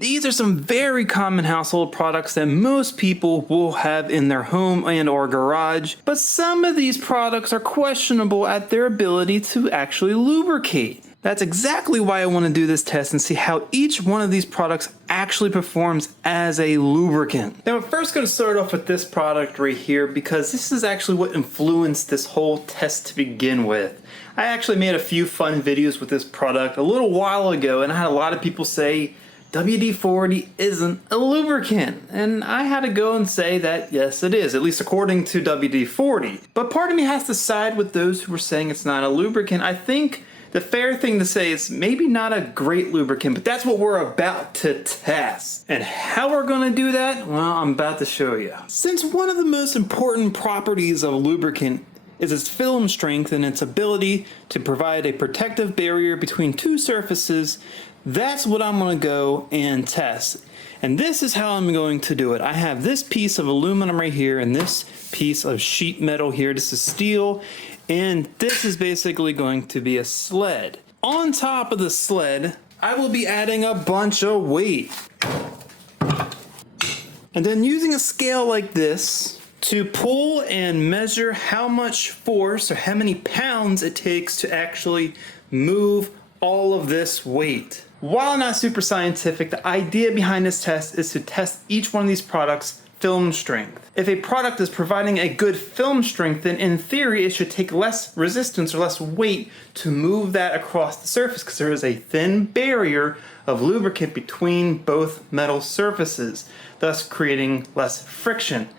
These are some very common household products that most people will have in their home and or garage, but some of these products are questionable at their ability to actually lubricate. That's exactly why I want to do this test and see how each one of these products actually performs as a lubricant. Now, we're first going to start off with this product right here because this is actually what influenced this whole test to begin with. I actually made a few fun videos with this product a little while ago, and I had a lot of people say WD-40 isn't a lubricant, and I had to go and say that yes it is, at least according to WD-40. But part of me has to side with those who were saying it's not a lubricant. I think the fair thing to say is maybe not a great lubricant, but that's what we're about to test. And how we're gonna do that? Well, I'm about to show you. Since one of the most important properties of a lubricant is its film strength and its ability to provide a protective barrier between two surfaces, that's what I'm gonna go and test. And this is how I'm going to do it. I have this piece of aluminum right here and this piece of sheet metal here. This is steel. And this is basically going to be a sled. On top of the sled, I will be adding a bunch of weight. And then using a scale like this to pull and measure how much force or how many pounds it takes to actually move all of this weight. While not super scientific, the idea behind this test is to test each one of these products' film strength. If a product is providing a good film strength, then in theory it should take less resistance or less weight to move that across the surface because there is a thin barrier of lubricant between both metal surfaces, thus creating less friction.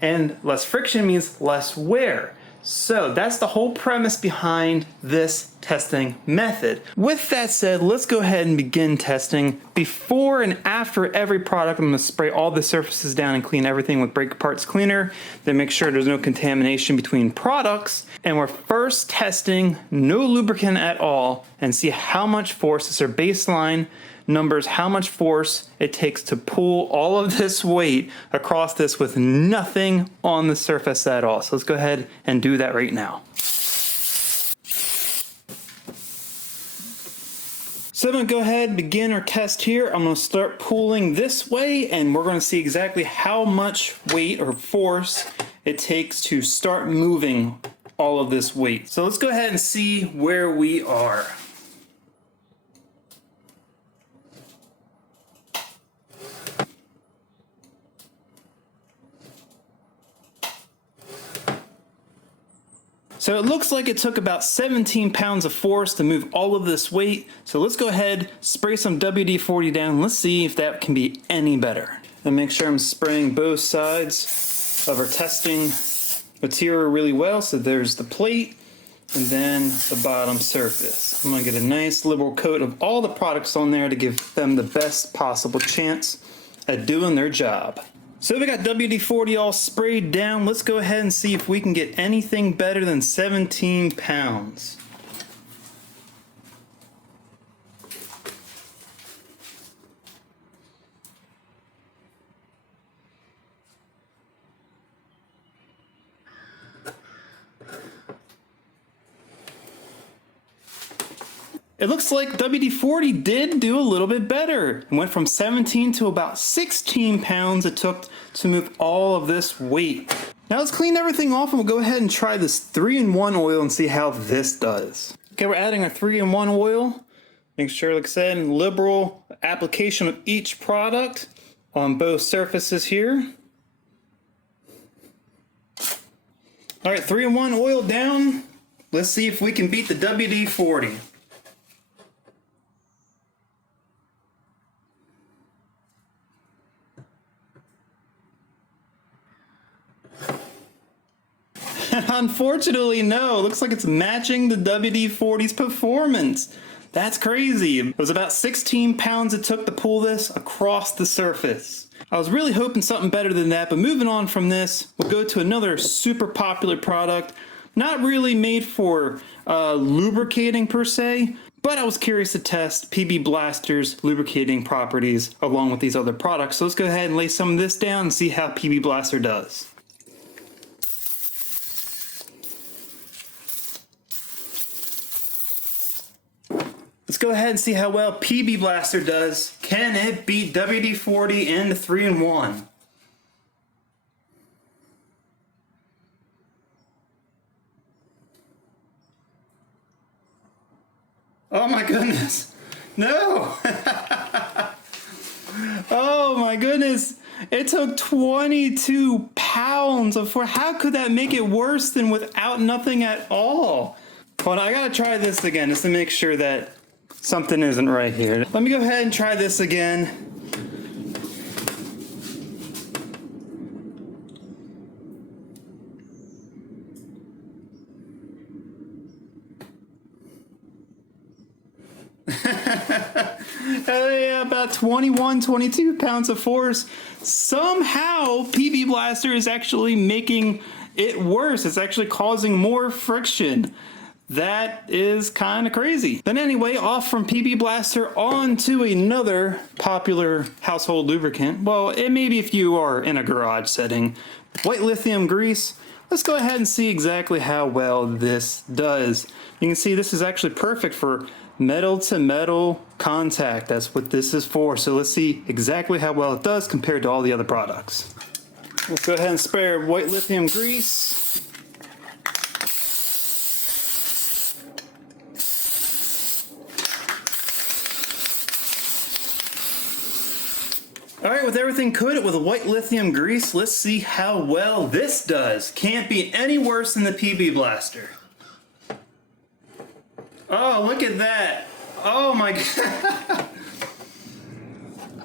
And less friction means less wear. So that's the whole premise behind this testing method. With that said, let's go ahead and begin testing. Before and after every product, I'm going to spray all the surfaces down and clean everything with brake parts cleaner. Then make sure there's no contamination between products. And we're first testing no lubricant at all and see how much force, this is our baseline numbers, how much force it takes to pull all of this weight across this with nothing on the surface at all. So let's go ahead and do that right now. So I'm going to go ahead and begin our test here. I'm going to start pulling this way and we're going to see exactly how much weight or force it takes to start moving all of this weight. So let's go ahead and see where we are. So it looks like it took about 17 pounds of force to move all of this weight. So let's go ahead, spray some WD-40 down. Let's see if that can be any better. And make sure I'm spraying both sides of our testing material really well. So there's the plate and then the bottom surface. I'm gonna get a nice liberal coat of all the products on there to give them the best possible chance at doing their job. So we got WD-40 all sprayed down. Let's go ahead and see if we can get anything better than 17 pounds. It looks like WD-40 did do a little bit better. It went from 17 to about 16 pounds it took to move all of this weight. Now let's clean everything off and we'll go ahead and try this 3-in-1 oil and see how this does. Okay, we're adding our 3-in-1 oil. Make sure, like I said, liberal application of each product on both surfaces here. All right, 3-in-1 oil down. Let's see if we can beat the WD-40. Unfortunately, no. Looks like it's matching the WD-40's performance. That's crazy. It was about 16 pounds it took to pull this across the surface. I was really hoping something better than that, but moving on from this, we'll go to another super popular product. Not really made for lubricating per se, but I was curious to test PB Blaster's lubricating properties along with these other products. So let's go ahead and lay some of this down and see how PB Blaster does. Let's Let's go ahead and see how well PB Blaster does. Can it beat WD-40 in the 3-in-1? Oh my goodness. No. Oh my goodness. It took 22 pounds of force. How could that make it worse than without nothing at all? Hold on, I gotta try this again just to make sure that something isn't right here. Let me go ahead and try this again. Yeah, about 21, 22 pounds of force. Somehow, PB Blaster is actually making it worse. It's actually causing more friction. That is kind of crazy. But anyway, off from PB Blaster on to another popular household lubricant. Well, it may be if you are in a garage setting. White lithium grease. Let's go ahead and see exactly how well this does. You can see this is actually perfect for metal to metal contact. That's what this is for. So let's see exactly how well it does compared to all the other products. Let's go ahead and spray our white lithium grease. All right, with everything coated with white lithium grease, let's see how well this does. Can't be any worse than the PB Blaster. Oh, look at that. Oh my God.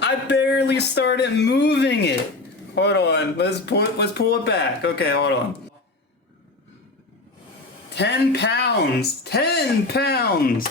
I barely started moving it. Hold on, let's pull it back. Okay, hold on. 10 pounds, 10 pounds.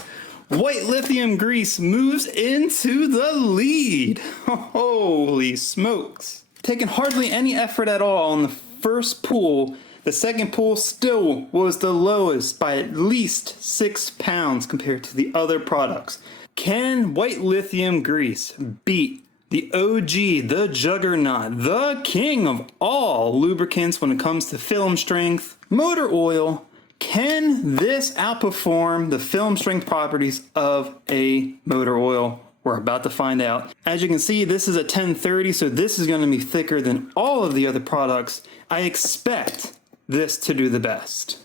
White lithium grease moves into the lead. Holy smokes. Taking hardly any effort at all on the first pull. The second pull still was the lowest by at least 6 pounds compared to the other products. Can white lithium grease beat the OG, the juggernaut, the king of all lubricants when it comes to film strength, motor oil? Can this outperform the film strength properties of a motor oil? We're about to find out. As you can see, this is a 1030, so this is going to be thicker than all of the other products. I expect this to do the best.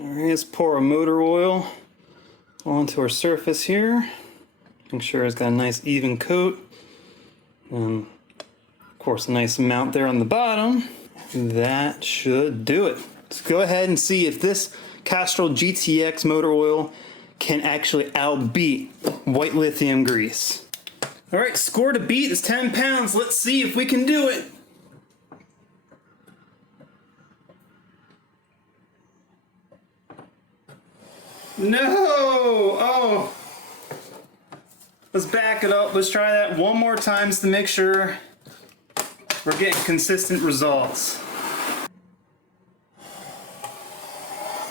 All right, let's pour our motor oil onto our surface here. Make sure it's got a nice even coat. And of course, a nice amount there on the bottom. That should do it. Let's go ahead and see if this Castrol GTX motor oil can actually outbeat white lithium grease. All right, score to beat is 10 pounds. Let's see if we can do it. No! Oh! Let's back it up. Let's try that one more time to make sure we're getting consistent results.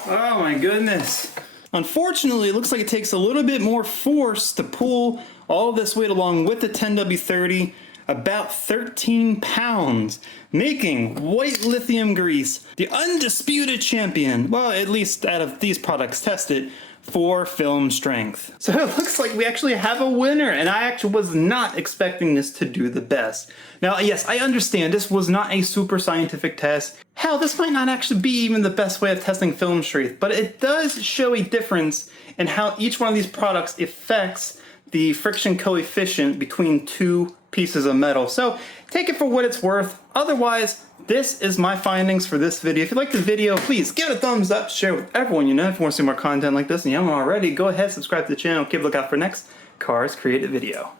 Oh my goodness. Unfortunately, it looks like it takes a little bit more force to pull all this weight along with the 10W30, about 13 pounds, making white lithium grease the undisputed champion, well, at least out of these products tested, for film strength. So it looks like we actually have a winner, and I actually was not expecting this to do the best. Now, yes, I understand this was not a super scientific test. Hell, this might not actually be even the best way of testing film strength, but it does show a difference in how each one of these products affects the friction coefficient between two pieces of metal. So take it for what it's worth. Otherwise, this is my findings for this video. If you liked the video, please give it a thumbs up, share it with everyone you know. If you want to see more content like this and you haven't already, go ahead, subscribe to the channel, keep a lookout for next Karz Created video.